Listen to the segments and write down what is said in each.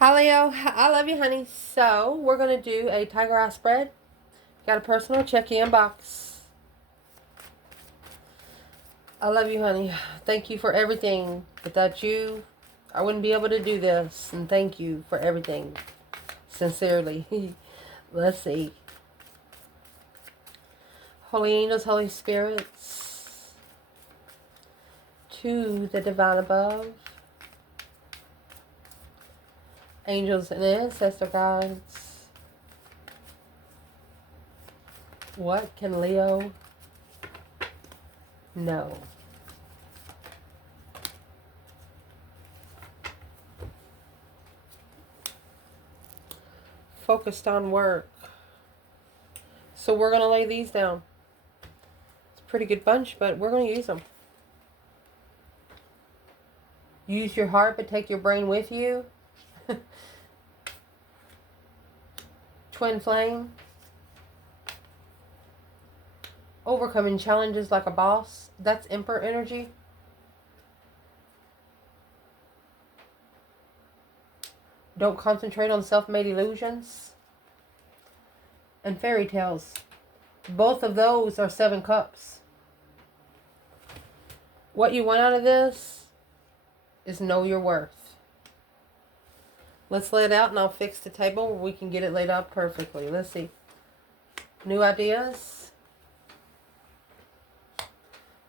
Hi Leo, I love you honey. So we're going to do a tiger eye spread. Got a personal, check your inbox. I love you honey. Thank you for everything. Without you, I wouldn't be able to do this. And thank you for everything. Sincerely. Let's see. Holy angels, Holy spirits. To the divine above. Angels and ancestor guides. What can Leo know? Focused on work. So we're going to lay these down. It's a pretty good bunch, but we're going to use them. Use your heart, but take your brain with you. Twin flame. Overcoming challenges like a boss. That's Emperor energy. Don't concentrate on self-made illusions. And fairy tales. Both of those are 7 cups. What you want out of this is know your worth. Let's lay it out and I'll fix the table where we can get it laid out perfectly. Let's see. New ideas.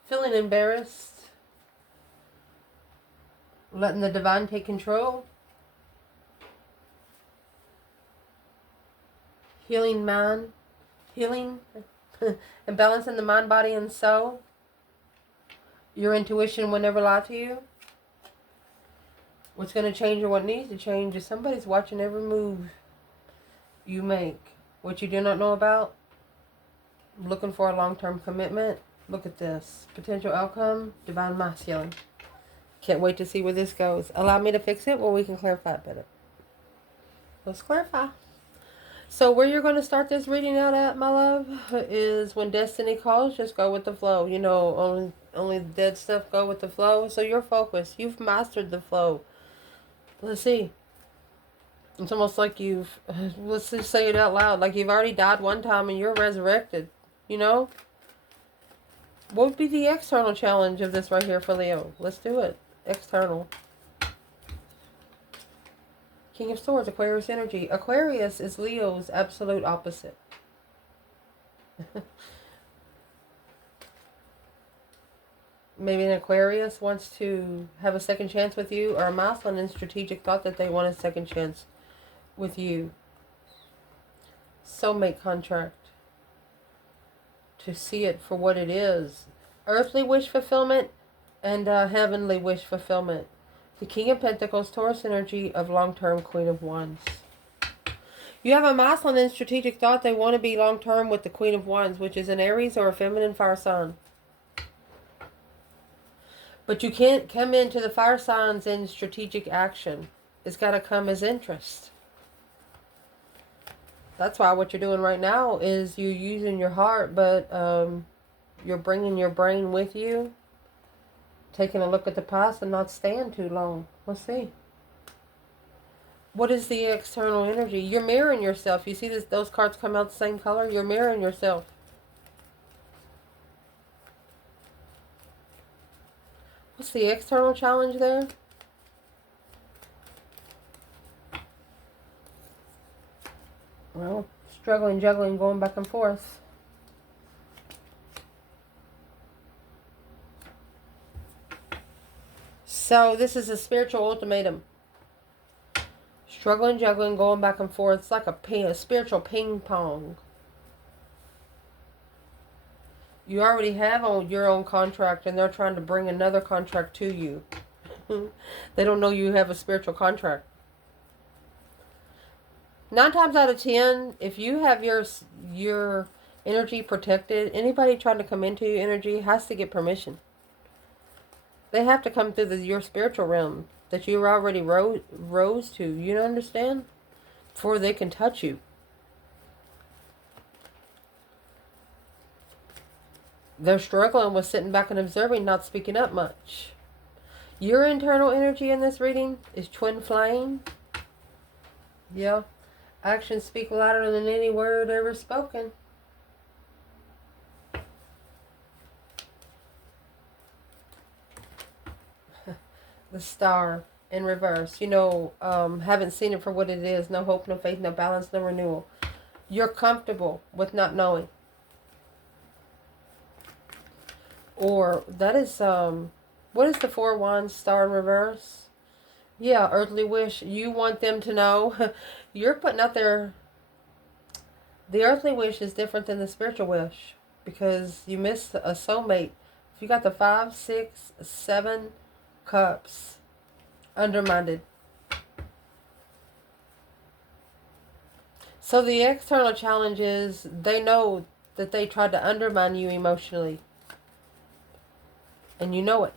Feeling embarrassed. Letting the divine take control. Healing mind. Healing and balancing the mind, body, and soul. Your intuition will never lie to you. What's going to change or what needs to change is somebody's watching every move you make. What you do not know about, looking for a long-term commitment. Look at this. Potential outcome, divine masculine. Can't wait to see where this goes. Allow me to fix it or we can clarify it better. Let's clarify. So where you're going to start this reading out at, my love, is when destiny calls, just go with the flow. You know, only the dead stuff go with the flow. So you're focused. You've mastered the flow. Let's see. It's almost like let's just say it out loud, like you've already died one time and you're resurrected, you know? What would be the external challenge of this right here for Leo? Let's do it. External. King of Swords, Aquarius energy. Aquarius is Leo's absolute opposite. Maybe an Aquarius wants to have a second chance with you, or a masculine in strategic thought that they want a second chance with you. Soulmate contract. To see it for what it is. Earthly wish fulfillment and heavenly wish fulfillment. The King of Pentacles, Taurus energy of long-term Queen of Wands. You have a masculine in strategic thought. They want to be long-term with the Queen of Wands, which is an Aries or a feminine fire sign. But you can't come into the fire signs in strategic action. It's got to come as interest. That's why what you're doing right now is you're using your heart, but you're bringing your brain with you. Taking a look at the past and not staying too long. Let's see. What is the external energy? You're mirroring yourself. You see those cards come out the same color? You're mirroring yourself. What's the external challenge there? Well, struggling, juggling, going back and forth. So this is a spiritual ultimatum. Struggling, juggling, going back and forth. It's like a spiritual ping pong. You already have your own contract and they're trying to bring another contract to you. They don't know you have a spiritual contract. 9 times out of 10, if you have your energy protected, anybody trying to come into your energy has to get permission. They have to come through your spiritual realm that you already rose to. You understand? Before they can touch you. They're struggling with sitting back and observing, not speaking up much. Your internal energy in this reading is twin flame. Yeah. Actions speak louder than any word ever spoken. The Star in reverse. Haven't seen it for what it is. No hope, no faith, no balance, no renewal. You're comfortable with not knowing. Or that is what is the Four of Wands Star in reverse? Yeah, earthly wish. You want them to know. You're putting out there. The earthly wish is different than the spiritual wish because you miss a soulmate. If you got the 5, 6, 7 cups undermined. So the external challenge is they know that they tried to undermine you emotionally. And you know it.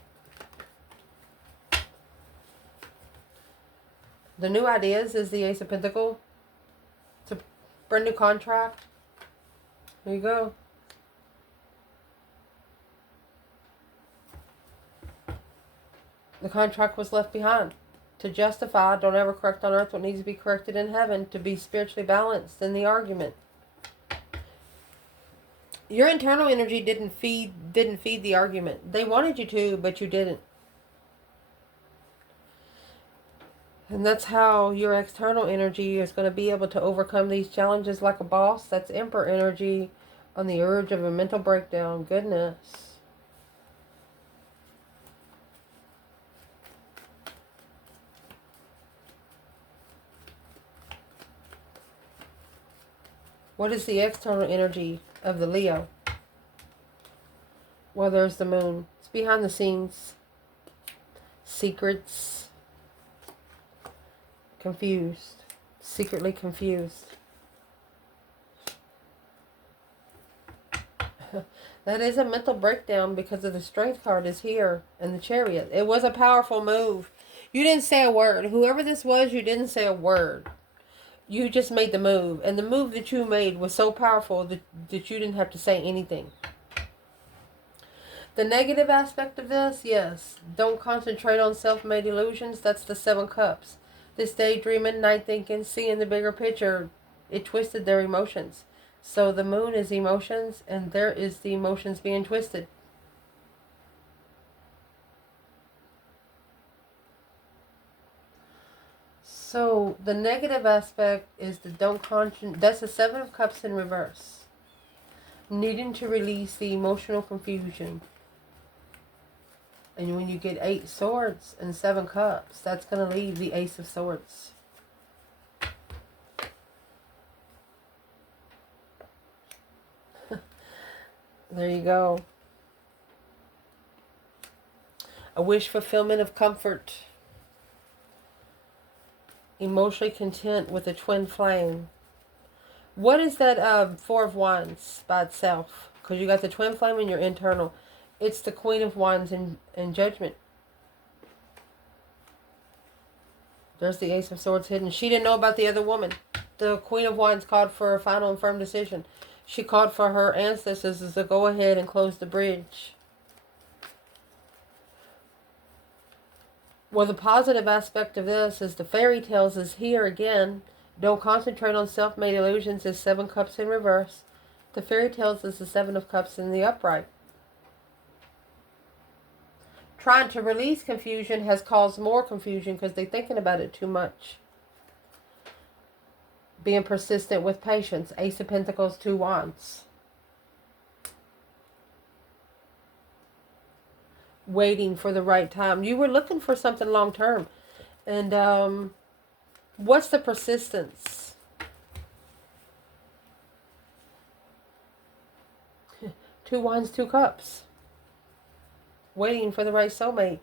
The new ideas is the Ace of Pentacles. It's a brand new contract. There you go. The contract was left behind. To justify, don't ever correct on earth what needs to be corrected in heaven. To be spiritually balanced in the argument. Your internal energy didn't feed the argument. They wanted you to, but you didn't. And that's how your external energy is going to be able to overcome these challenges like a boss. That's Emperor energy on the urge of a mental breakdown. Goodness. What is the external energy of the Leo? Well, there's the moon. It's behind the scenes. Secrets. Confused. Secretly confused. That is a mental breakdown because of the Strength card is here and the Chariot. It was a powerful move. You didn't say a word. Whoever this was, you didn't say a word. You just made the move. And the move that you made was so powerful that you didn't have to say anything. The negative aspect of this, yes. Don't concentrate on self-made illusions. That's the 7 cups. This daydreaming, night thinking, seeing the bigger picture, it twisted their emotions. So the moon is emotions, and there is the emotions being twisted. So the negative aspect is the that's the 7 of cups in reverse. Needing to release the emotional confusion. And when you get 8 swords and 7 cups, that's going to leave the Ace of Swords. There you go. A wish fulfillment of comfort. Emotionally content with a twin flame. What is that 4 of Wands by itself? Because you got the twin flame in your internal. It's the Queen of Wands in Judgment. There's the Ace of Swords hidden. She didn't know about the other woman. The Queen of Wands called for a final and firm decision. She called for her ancestors to go ahead and close the bridge. Well, the positive aspect of this is the fairy tales is here again. Don't concentrate on self-made illusions is 7 cups in reverse. The fairy tales is the 7 of cups in the upright. Trying to release confusion has caused more confusion because they're thinking about it too much. Being persistent with patience. Ace of Pentacles, 2 Wands. Waiting for the right time. You were looking for something long term. And what's the persistence? Two Wands, 2 Cups. Waiting for the right soulmate.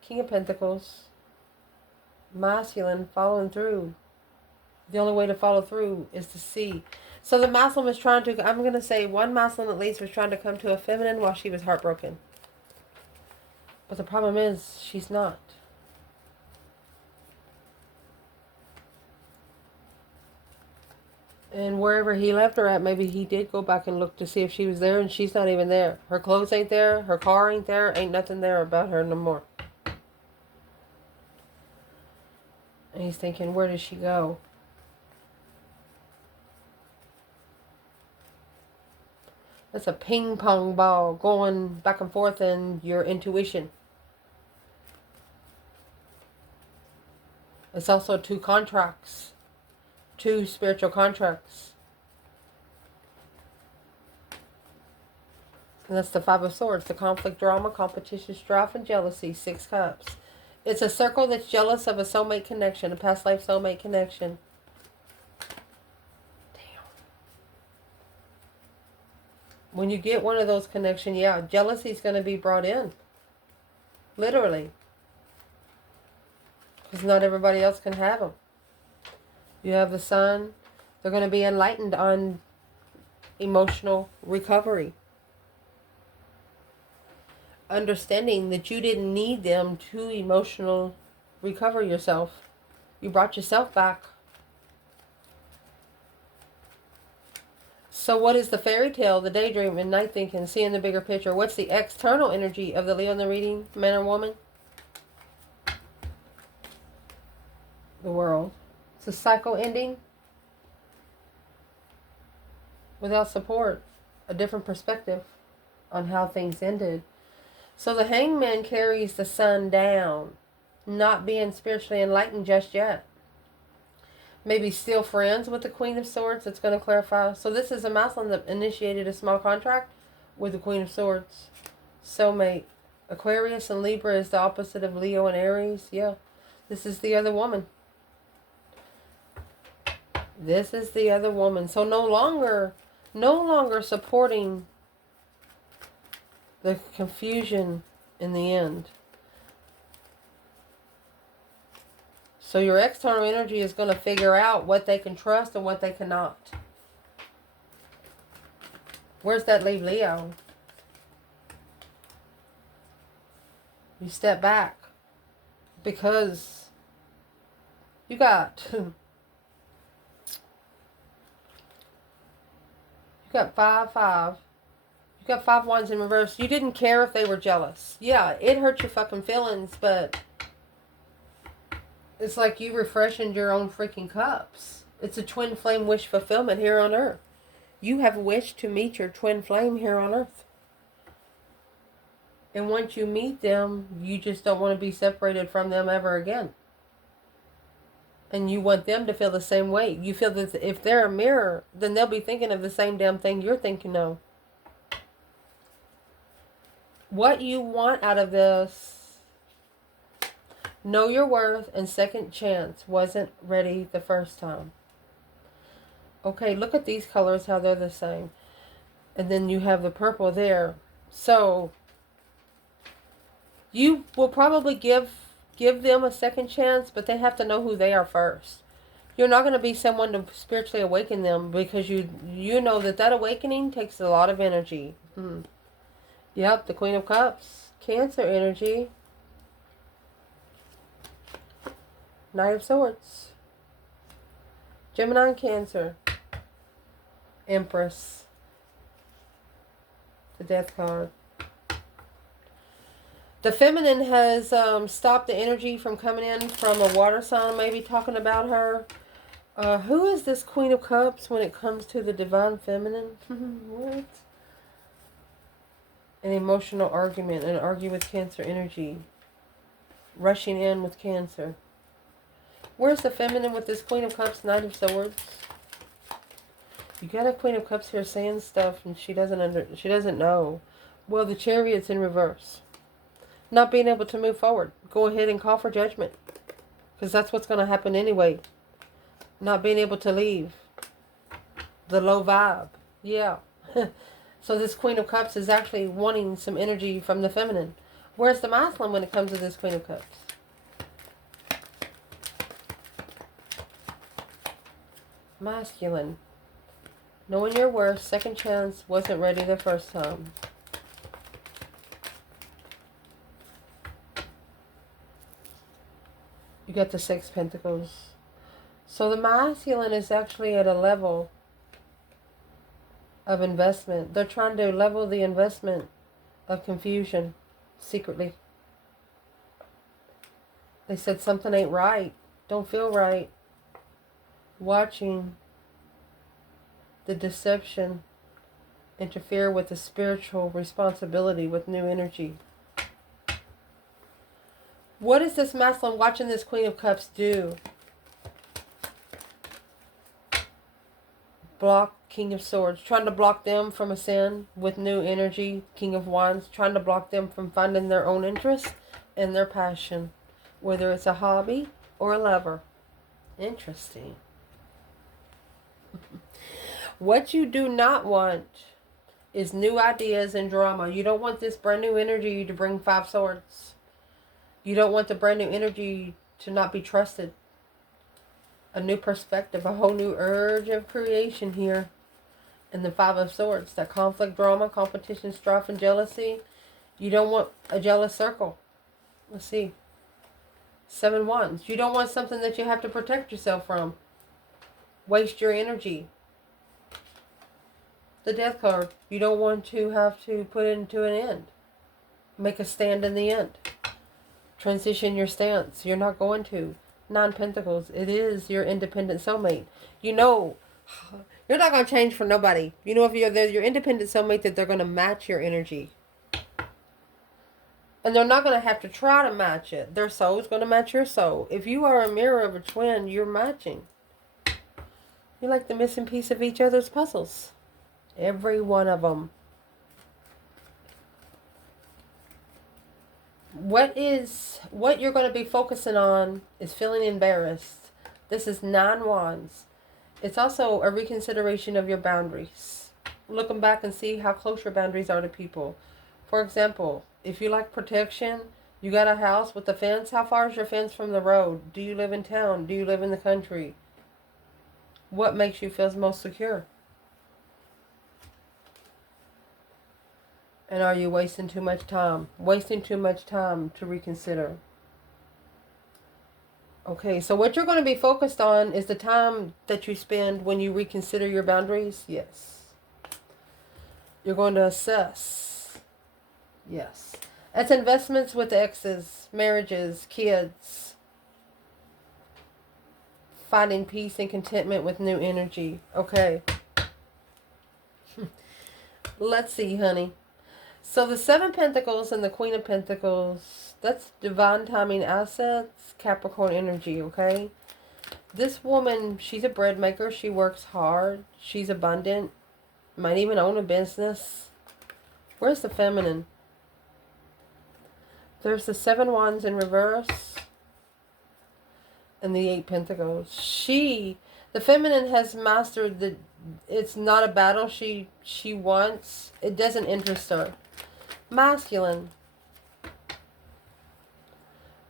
King of Pentacles. Masculine, following through. The only way to follow through is to see. So the masculine was trying to, I'm going to say one masculine at least was trying to come to a feminine while she was heartbroken. But the problem is, she's not. And wherever he left her at, maybe he did go back and look to see if she was there, and she's not even there. Her clothes ain't there, her car ain't there, ain't nothing there about her no more. And he's thinking, where did she go? That's a ping pong ball going back and forth in your intuition. It's also 2 contracts. 2 spiritual contracts. And that's the 5 of Swords. The conflict, drama, competition, strife, and jealousy. 6 cups. It's a circle that's jealous of a soulmate connection. A past life soulmate connection. Damn. When you get one of those connections, yeah, jealousy is going to be brought in. Literally. Because not everybody else can have them. You have the Sun. They're going to be enlightened on emotional recovery. Understanding that you didn't need them to emotional recover yourself. You brought yourself back. So what is the fairy tale, the daydream, and night thinking, seeing the bigger picture? What's the external energy of the Leo in the reading, man or woman? The World. It's a cycle ending without support. A different perspective on how things ended. So the Hangman carries the Sun down, not being spiritually enlightened just yet. Maybe still friends with the Queen of Swords. It's going to clarify. So this is a masculine that initiated a small contract with the Queen of Swords. Soulmate. Aquarius and Libra is the opposite of Leo and Aries. Yeah. This is the other woman. This is the other woman. So no longer supporting the confusion in the end. So your external energy is going to figure out what they can trust and what they cannot. Where's that leave Leo? You step back because you got 5-5. You got 5 wands in reverse. You didn't care if they were jealous. Yeah, it hurt your fucking feelings, but it's like you refreshened your own freaking cups. It's a twin flame wish fulfillment here on Earth. You have wished to meet your twin flame here on Earth. And once you meet them, you just don't want to be separated from them ever again. And you want them to feel the same way. You feel that if they're a mirror, then they'll be thinking of the same damn thing you're thinking of. What you want out of this, know your worth and second chance. Wasn't ready the first time. Okay, look at these colors, how they're the same. And then you have the purple there. So, you will probably give them a second chance, but they have to know who they are first. You're not going to be someone to spiritually awaken them because you know that awakening takes a lot of energy. Yep, the Queen of Cups. Cancer energy. Knight of Swords. Gemini and Cancer. Empress. The Death card. The feminine has stopped the energy from coming in from a water sign, maybe talking about her. Who is this Queen of Cups when it comes to the divine feminine? What? An emotional argument, and argue with Cancer energy. Rushing in with Cancer. Where's the feminine with this Queen of Cups, Knight of Swords? You got a Queen of Cups here saying stuff and she doesn't know. Well, the Chariot's in reverse. Not being able to move forward. Go ahead and call for judgment. Because that's what's going to happen anyway. Not being able to leave. The low vibe. Yeah. So this Queen of Cups is actually wanting some energy from the feminine. Where's the masculine when it comes to this Queen of Cups? Masculine. Knowing your worth, second chance, wasn't ready the first time. You got the 6 Pentacles. So the masculine is actually at a level of investment. They're trying to level the investment of confusion secretly. They said something ain't right. Don't feel right. Watching the deception interfere with the spiritual responsibility with new energy. What is this masculine watching this Queen of Cups do? Block King of Swords. Trying to block them from ascend with new energy. King of Wands. Trying to block them from finding their own interest and their passion. Whether it's a hobby or a lover. Interesting. What you do not want is new ideas and drama. You don't want this brand new energy to bring 5 swords. You don't want the brand new energy to not be trusted. A new perspective, a whole new urge of creation here. And the 5 of Swords, that conflict, drama, competition, strife, and jealousy. You don't want a jealous circle. Let's see. 7 Wands. You don't want something that you have to protect yourself from. Waste your energy. The Death card. You don't want to have to put it into an end. Make a stand in the end. Transition your stance. You're not going to. 9 Pentacles. It is your independent soulmate. You know, you're not going to change for nobody. You know, if they're your independent soulmate, that they're going to match your energy. And they're not going to have to try to match it. Their soul's going to match your soul. If you are a mirror of a twin, you're matching. You're like the missing piece of each other's puzzles. Every one of them. What you're going to be focusing on is feeling embarrassed. This is 9 Wands. It's also a reconsideration of your boundaries. Looking back and see how close your boundaries are to people. For example, if you like protection, you got a house with a fence. How far is your fence from the road? Do you live in town? Do you live in the country? What makes you feel most secure? And are you wasting too much time? Wasting too much time to reconsider. Okay, so what you're going to be focused on is the time that you spend when you reconsider your boundaries. Yes. You're going to assess. Yes. That's investments with exes, marriages, kids. Finding peace and contentment with new energy. Okay. Let's see, honey. So the 7 Pentacles and the Queen of Pentacles, that's divine timing, assets, Capricorn energy, okay? This woman, she's a bread maker. She works hard. She's abundant. Might even own a business. Where's the feminine? There's the 7 Wands in reverse. And the 8 Pentacles. The feminine has mastered it's not a battle she wants. It doesn't interest her. Masculine.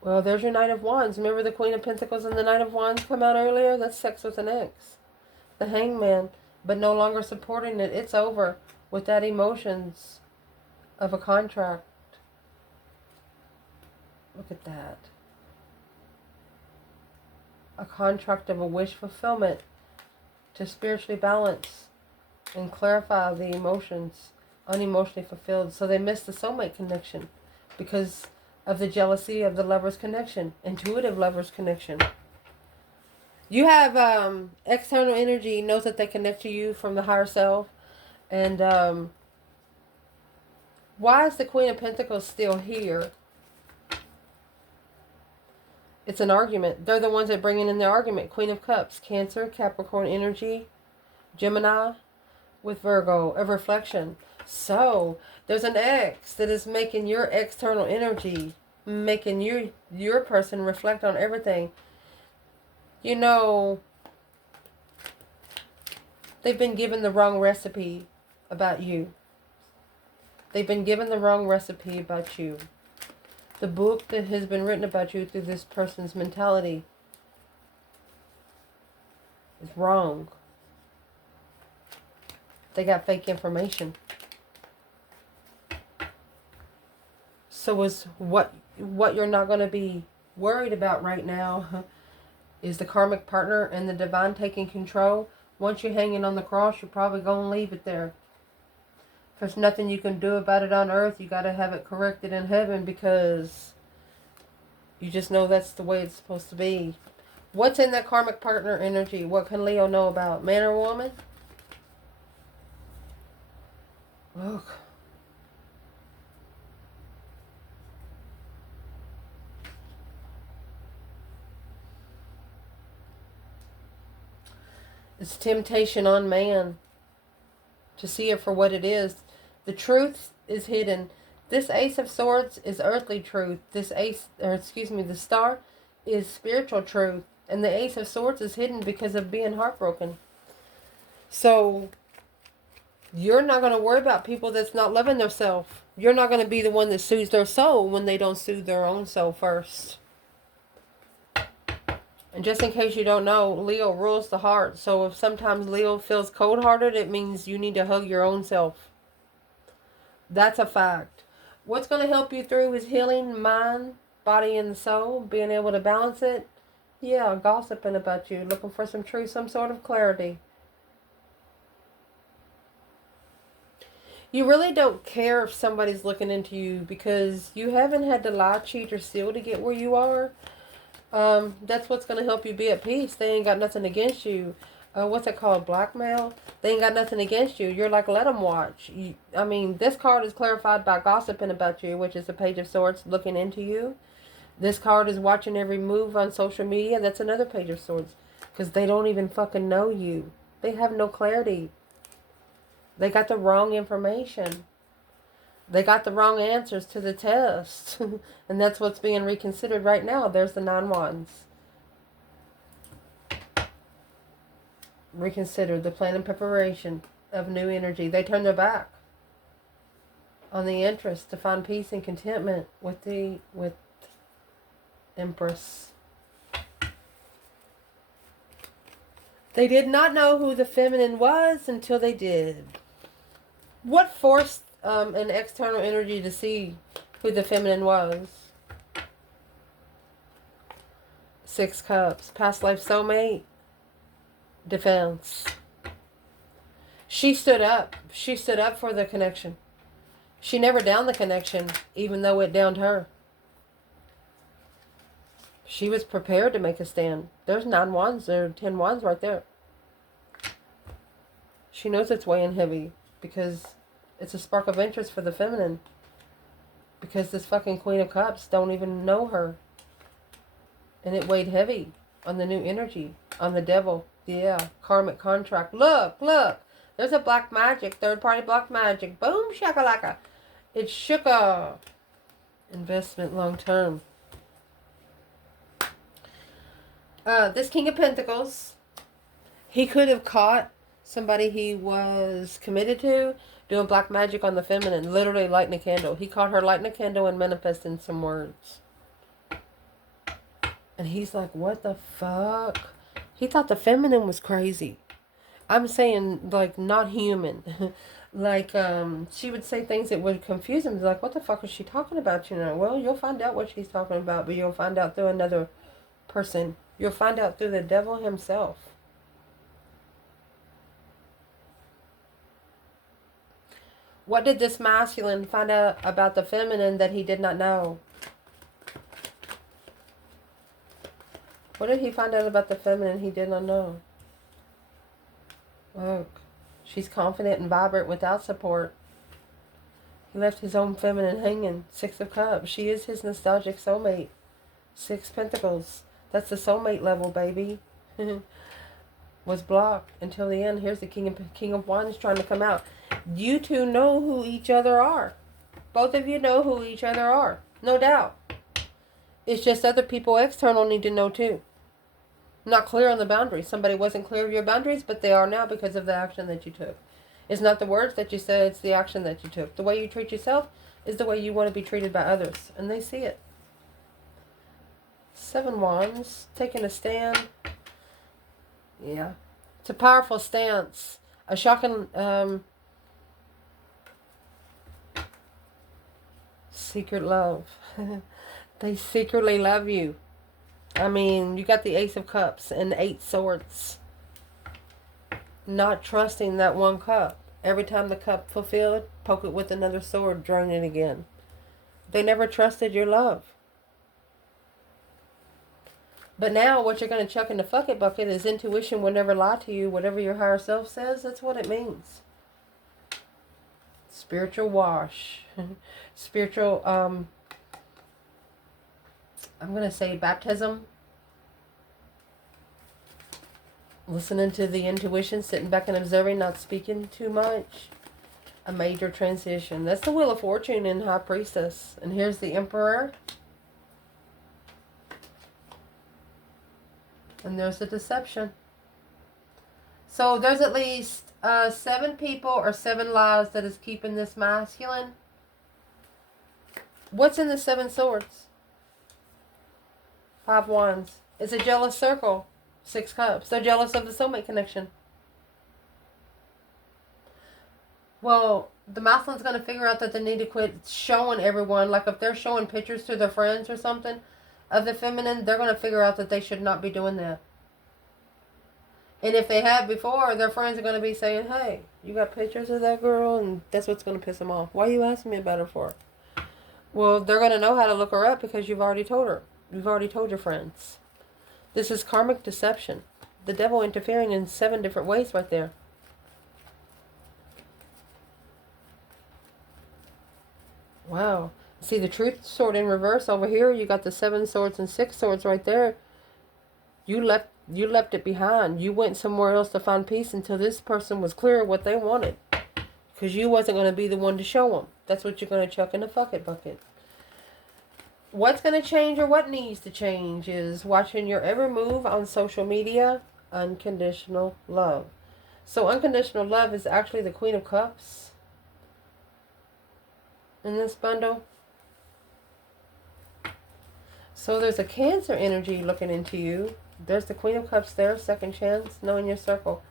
Well, there's your Knight of Wands. Remember the Queen of Pentacles and the Knight of Wands come out earlier? That's sex with an X. The Hangman. But no longer supporting it. It's over with that emotions of a contract. Look at that. A contract of a wish fulfillment to spiritually balance and clarify the emotions, unemotionally fulfilled. So they miss the soulmate connection because of the jealousy of the lover's connection, intuitive lover's connection. You have external energy, knows that they connect to you from the higher self. And why is the Queen of Pentacles still here? It's an argument. They're the ones that bring in the argument. Queen of Cups, Cancer, Capricorn energy, Gemini with Virgo, a reflection. So there's an X that is making your external energy, making your person reflect on everything. You know, they've been given the wrong recipe about you. They've been given the wrong recipe about you. The book that has been written about you through this person's mentality is wrong. They got fake information. So is what you're not going to be worried about right now is the karmic partner and the divine taking control. Once you're hanging on the cross, you're probably going to leave it there. There's nothing you can do about it on earth. You got to have it corrected in heaven because you just know that's the way it's supposed to be. What's in that karmic partner energy? What can Leo know about? Man or woman? Look. It's temptation on man to see it for what it is. The truth is hidden. This Ace of Swords is earthly truth. The Star is spiritual truth. And the Ace of Swords is hidden because of being heartbroken. So, you're not going to worry about people that's not loving themselves. You're not going to be the one that soothes their soul when they don't soothe their own soul first. And just in case you don't know, Leo rules the heart. So if sometimes Leo feels cold-hearted, it means you need to hug your own self. That's a fact. What's going to help you through is healing mind, body, and the soul. Being able to balance it. Yeah, gossiping about you. Looking for some truth, some sort of clarity. You really don't care if somebody's looking into you because you haven't had to lie, cheat, or steal to get where you are. That's what's going to help you be at peace. They ain't got nothing against you. What's it called? Blackmail? They ain't got nothing against you. You're like, let them watch. This card is clarified by gossiping about you, which is the Page of Swords looking into you. This card is watching every move on social media. That's another Page of Swords. Because they don't even fucking know you. They have no clarity. They got the wrong information. They got the wrong answers to the test. And that's what's being reconsidered right now. There's the 9 Wands. Reconsider the plan and preparation of new energy. They turn their back on the interest to find peace and contentment with Empress. They did not know who the feminine was until they did. What forced an external energy to see who the feminine was? 6 Cups. Past life soulmate. Defense. She stood up. She stood up for the connection. She never downed the connection, even though it downed her. She was prepared to make a stand. There's 9 Wands. There are 10 Wands right there. She knows it's weighing heavy because it's a spark of interest for the feminine. Because this fucking Queen of Cups don't even know her. And it weighed heavy on the new energy, on the devil. Yeah, karmic contract. Look, look. There's a black magic, third-party black magic. Boom, shakalaka. It shook a investment long-term. This King of Pentacles, he could have caught somebody he was committed to doing black magic on the feminine, literally lighting a candle. He caught her lighting a candle and manifesting some words. And he's like, what the fuck? He thought the feminine was crazy. I'm saying, like, not human. Like, she would say things that would confuse him. Like, what the fuck is she talking about? You know, well, you'll find out what she's talking about, but you'll find out through another person. You'll find out through the devil himself. What did this masculine find out about the feminine that he did not know? What did he find out about the feminine he did not know? Look, she's confident and vibrant without support. He left his own feminine hanging. 6 of Cups. She is his nostalgic soulmate. 6 Pentacles. That's the soulmate level, baby. Was blocked until the end. Here's the King of Wands trying to come out. You two know who each other are. Both of you know who each other are. No doubt. It's just other people external need to know too. Not clear on the boundaries. Somebody wasn't clear of your boundaries, but they are now because of the action that you took. It's not the words that you said, it's the action that you took. The way you treat yourself is the way you want to be treated by others. And they see it. 7 Wands. Taking a stand. Yeah. It's a powerful stance. A shocking... secret love. They secretly love you. I mean, you got the Ace of Cups and 8 Swords. Not trusting that one cup. Every time the cup fulfilled, poke it with another sword, drain it again. They never trusted your love. But now what you're going to chuck in the fuck it bucket is intuition will never lie to you. Whatever your higher self says, that's what it means. Spiritual wash. Spiritual, I'm going to say baptism. Listening to the intuition, sitting back and observing, not speaking too much. A major transition. That's the Wheel of Fortune in High Priestess. And here's the Emperor. And there's the Deception. So there's at least 7 people or 7 lives that is keeping this masculine. What's in the 7 swords? 5 wands. It's a jealous circle. 6 cups. They're jealous of the soulmate connection. Well, the masculine's going to figure out that they need to quit showing everyone. Like if they're showing pictures to their friends or something of the feminine, they're going to figure out that they should not be doing that. And if they have before, their friends are going to be saying, hey, you got pictures of that girl? And that's what's going to piss them off. Why are you asking me about her for? Well, they're going to know how to look her up because you've already told her. You've already told your friends. This is karmic deception. The devil interfering in 7 different ways right there. Wow. See the truth sword in reverse over here. You got the 7 swords and 6 swords right there. You left it behind. You went somewhere else to find peace until this person was clear what they wanted. Because you wasn't going to be the one to show them. That's what you're going to chuck in the fuck it bucket. What's going to change or what needs to change is watching your every move on social media. Unconditional love. So unconditional love is actually the Queen of Cups in this bundle. So there's a Cancer energy looking into you. There's the Queen of Cups there, second chance, knowing your circle.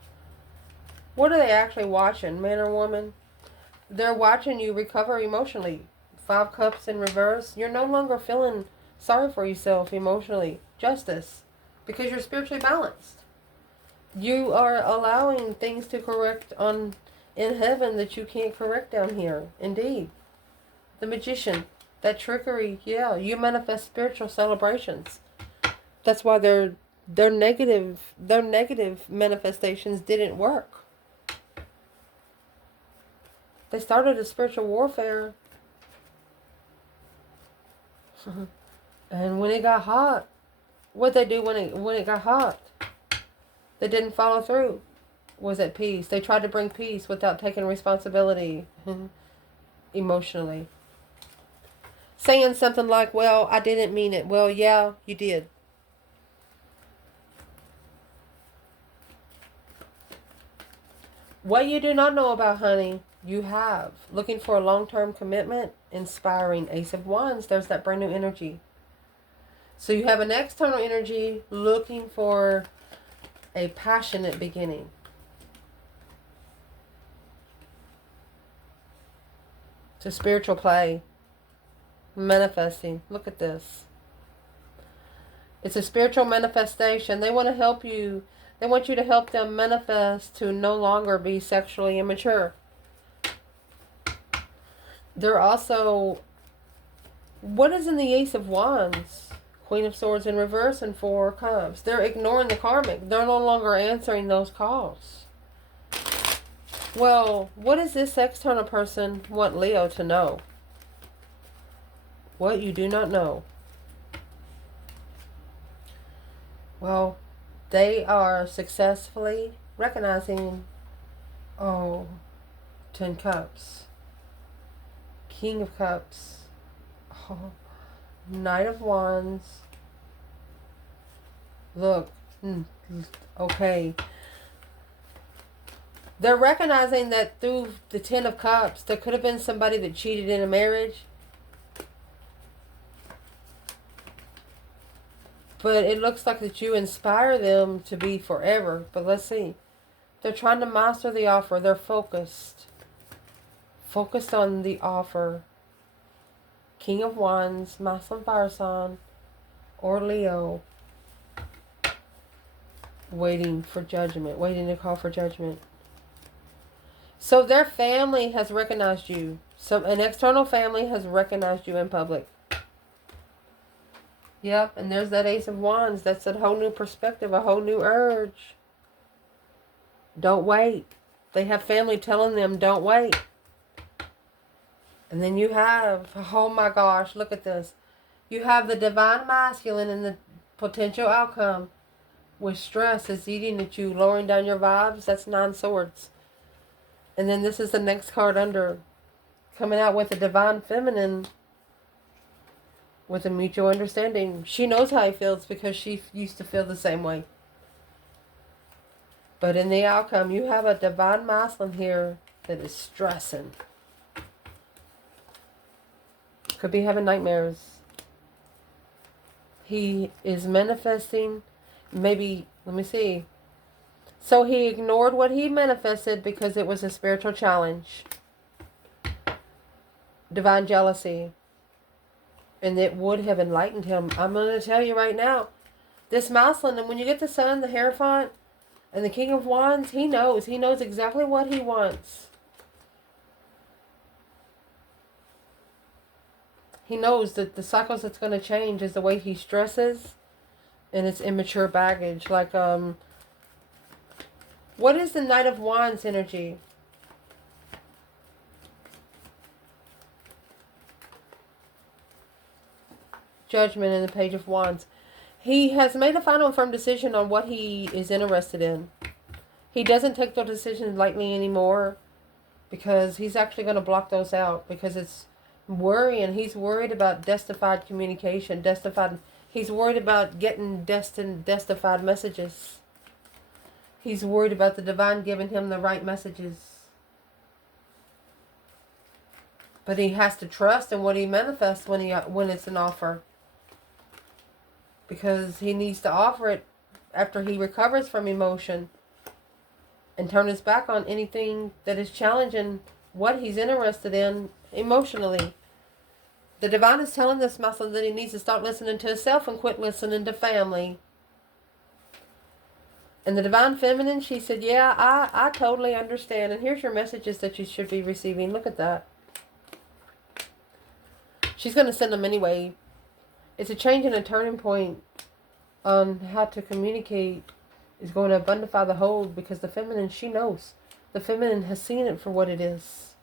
What are they actually watching, man or woman? They're watching you recover emotionally. 5 cups in reverse. You're no longer feeling sorry for yourself emotionally. Justice. Because you're spiritually balanced. You are allowing things to correct in heaven that you can't correct down here. Indeed. The Magician. That trickery. Yeah, you manifest spiritual celebrations. That's why their negative manifestations didn't work. They started a spiritual warfare. And when it got hot, what'd they do when it got hot? They didn't follow through. Was at peace. They tried to bring peace without taking responsibility emotionally. Saying something like, well, I didn't mean it. Well, yeah, you did. What you do not know about, honey, you have. Looking for a long-term commitment, inspiring. Ace of Wands, there's that brand new energy. So you have an external energy looking for a passionate beginning. It's a spiritual play. Manifesting. Look at this. It's a spiritual manifestation. They want to help you. They want you to help them manifest to no longer be sexually immature. They're also... What is in the Ace of Wands? Queen of Swords in reverse and 4 cups. They're ignoring the karmic. They're no longer answering those calls. Well, what does this external person want Leo to know? What you do not know. Well, they are successfully recognizing, 10 cups. King of Cups. Knight of Wands. Look. Okay. They're recognizing that through the 10 of Cups, there could have been somebody that cheated in a marriage. But it looks like that you inspire them to be forever. But let's see. They're trying to master the offer. They're focused. Focused on the offer. King of Wands, masculine fire sign, or Leo. Waiting for judgment. Waiting to call for judgment. So their family has recognized you. An external family has recognized you in public. Yep, and there's that Ace of Wands. That's a whole new perspective, a whole new urge. Don't wait. They have family telling them, don't wait. And then you have, oh my gosh, look at this. You have the divine masculine and the potential outcome with stress is eating at you, lowering down your vibes. That's 9 swords. And then this is the next card under, coming out with the divine feminine with a mutual understanding. She knows how he feels because she used to feel the same way. But in the outcome, you have a divine masculine here that is stressing. Could be having nightmares. He is manifesting, maybe, let me see. So he ignored what he manifested because it was a spiritual challenge. Divine jealousy. And it would have enlightened him. I'm going to tell you right now. This masculine, and when you get the Sun, the Hierophant, and the King of Wands, he knows. He knows exactly what he wants. He knows that the cycles that's going to change is the way he stresses and it's immature baggage. Like, what is the Knight of Wands energy? Judgment in the Page of Wands. He has made a final and firm decision on what he is interested in. He doesn't take those decisions lightly anymore because he's actually going to block those out because it's worrying. He's worried about destified communication, he's worried about getting destified messages. He's worried about the divine giving him the right messages. But he has to trust in what he manifests when it's an offer. Because he needs to offer it after he recovers from emotion and turn his back on anything that is challenging what he's interested in emotionally. The divine is telling this masculine that he needs to stop listening to himself and quit listening to family. And the divine feminine, she said, yeah, I totally understand. And here's your messages that you should be receiving. Look at that. She's going to send them anyway. It's a change and a turning point on how to communicate is going to abundify the hold because the feminine, she knows. The feminine has seen it for what it is.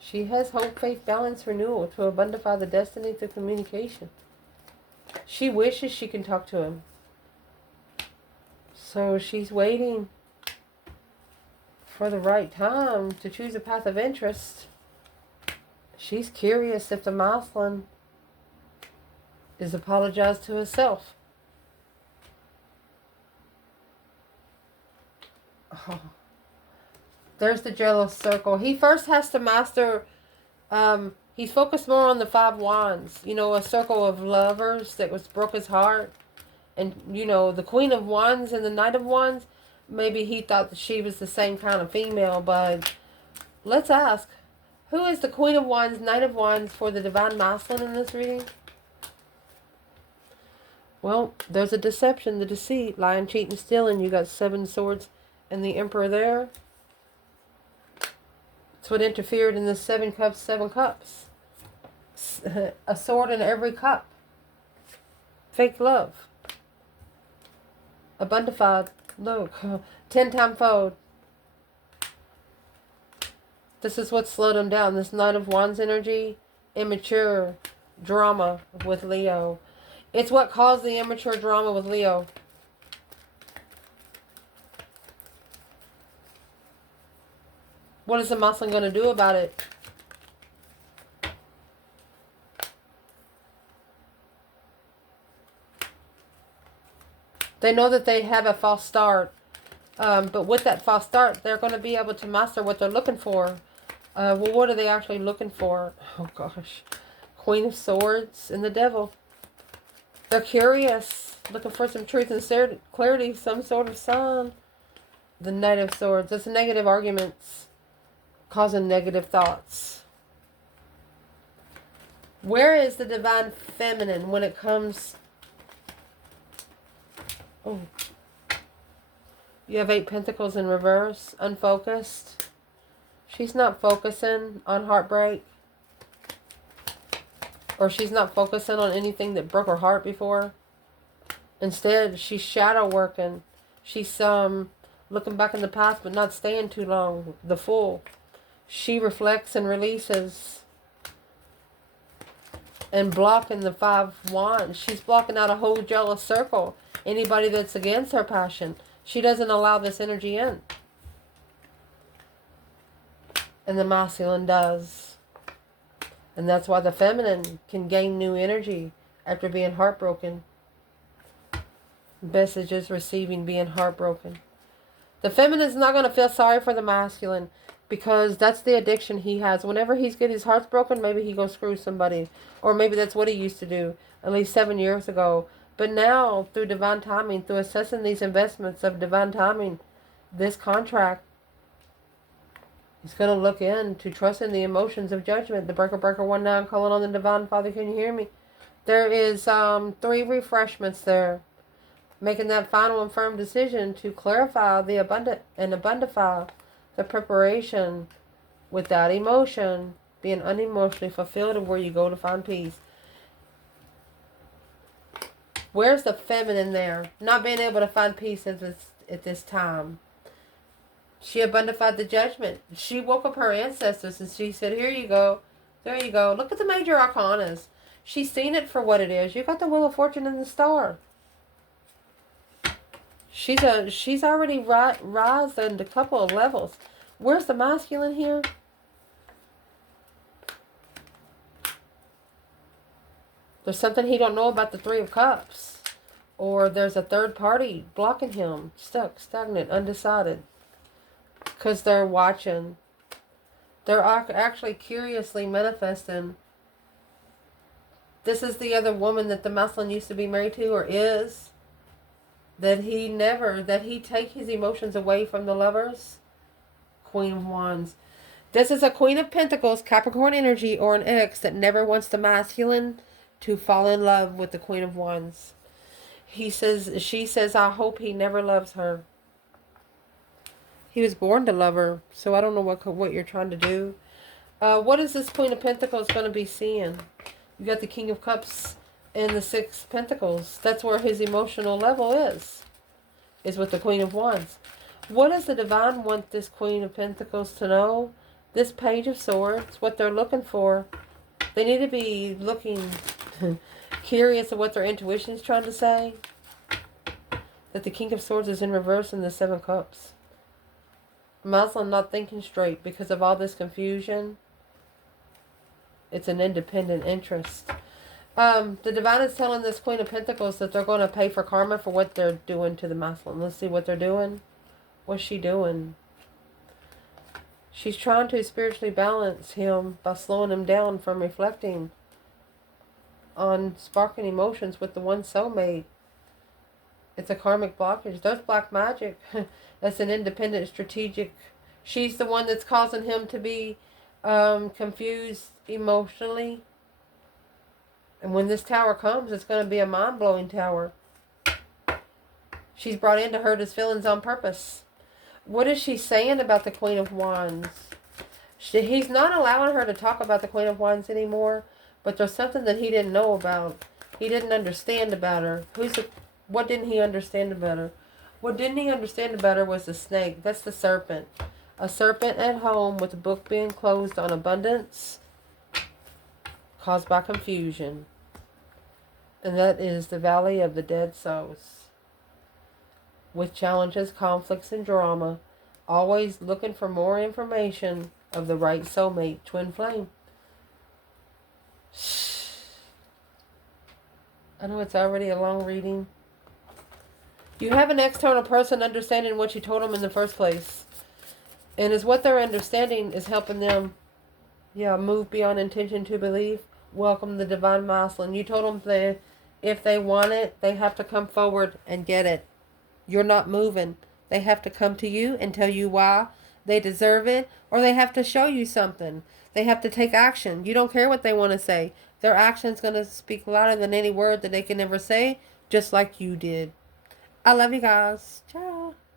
She has hope, faith, balance, renewal to abundify the destiny through communication. She wishes she can talk to him. So she's waiting for the right time to choose a path of interest. She's curious if the masculine is apologized to himself. Oh. There's the jealous circle. He first has to master, he's focused more on the 5 wands. You know, a circle of lovers that broke his heart. And, you know, the Queen of Wands and the Knight of Wands, maybe he thought that she was the same kind of female, but let's ask, who is the Queen of Wands, Knight of Wands for the divine masculine in this reading? Well, there's a deception, the deceit, lying, cheating, stealing. You got 7 swords and the Emperor there. It's what interfered in the 7 cups, 7 cups. A sword in every cup. Fake love. Abundified. Look. 10-time fold. This is what slowed him down. This Knight of Wands energy. Immature drama with Leo. It's what caused the immature drama with Leo. What is the masculine going to do about it? They know that they have a false start. But with that false start, they're going to be able to master what they're looking for. Well, what are they actually looking for? Oh, gosh. Queen of Swords and the Devil. They're curious. Looking for some truth and clarity. Some sort of sign. The Knight of Swords. That's negative arguments. Causing negative thoughts. Where is the divine feminine when it comes... Oh. You have 8 Pentacles in reverse. Unfocused. She's not focusing on heartbreak. Or she's not focusing on anything that broke her heart before. Instead, she's shadow working. She's looking back in the past but not staying too long. The Fool. She reflects and releases and blocking the 5 wands. She's blocking out a whole jealous circle. Anybody that's against her passion. She doesn't allow this energy in. And the masculine does. And that's why the feminine can gain new energy after being heartbroken. Messages receiving being heartbroken. The feminine's not going to feel sorry for the masculine because that's the addiction he has. Whenever he's get his heart's broken, maybe he goes screw somebody. Or maybe that's what he used to do at least 7 years ago. But now, through divine timing, through assessing these investments of divine timing, this contract, he's going to look into trusting the emotions of judgment. The breaker 19 calling on the divine Father. Can you hear me? There is 3 refreshments there. Making that final and firm decision to clarify the abundant and abundify the preparation without emotion, being unemotionally fulfilled, and where you go to find peace. Where's the feminine there? Not being able to find peace at this time. She abundified the judgment. She woke up her ancestors and she said, here you go. There you go. Look at the major arcanas. She's seen it for what it is. You got the Wheel of Fortune and the Star. She's already risen a couple of levels. Where's the masculine here? There's something he don't know about the 3 of Cups. Or there's a third party blocking him. Stuck, stagnant, undecided. Because they're watching. They're actually curiously manifesting. This is the other woman that the masculine used to be married to or is. That he take his emotions away from the lovers. Queen of Wands. This is a Queen of Pentacles, Capricorn energy, or an ex that never wants the masculine to fall in love with the Queen of Wands. She says, I hope he never loves her. He was born to love her, so I don't know what you're trying to do. What is this Queen of Pentacles going to be seeing? You got the King of Cups and the 6 of Pentacles. That's where his emotional level is with the Queen of Wands. What does the divine want this Queen of Pentacles to know? This Page of Swords, what they're looking for. They need to be looking curious of what their intuition is trying to say. That the King of Swords is in reverse in the 7 of Cups. Muslim not thinking straight because of all this confusion. It's an independent interest. The divine is telling this Queen of Pentacles that they're going to pay for karma for what they're doing to the masculine. Let's see what they're doing. What's she doing? She's trying to spiritually balance him by slowing him down from reflecting on sparking emotions with the one soulmate. It's a karmic blockage. There's black magic. That's an independent strategic. She's the one that's causing him to be confused emotionally. And when this tower comes, it's going to be a mind-blowing tower. She's brought in to hurt his feelings on purpose. What is she saying about the Queen of Wands? He's not allowing her to talk about the Queen of Wands anymore, but there's something that he didn't know about. He didn't understand about her. What didn't he understand about her? What didn't he understand about her was the snake. That's the serpent. A serpent at home with a book being closed on abundance caused by confusion. And that is the Valley of the Dead Souls. With challenges, conflicts, and drama. Always looking for more information of the right soulmate, twin flame. I know it's already a long reading. You have an external person understanding what you told them in the first place. And is what they're understanding is helping them, move beyond intention to believe. Welcome the divine masculine. You told them if they want it, they have to come forward and get it. You're not moving. They have to come to you and tell you why they deserve it, or they have to show you something. They have to take action. You don't care what they want to say. Their action's going to speak louder than any word that they can ever say, just like you did. I love you guys. Ciao.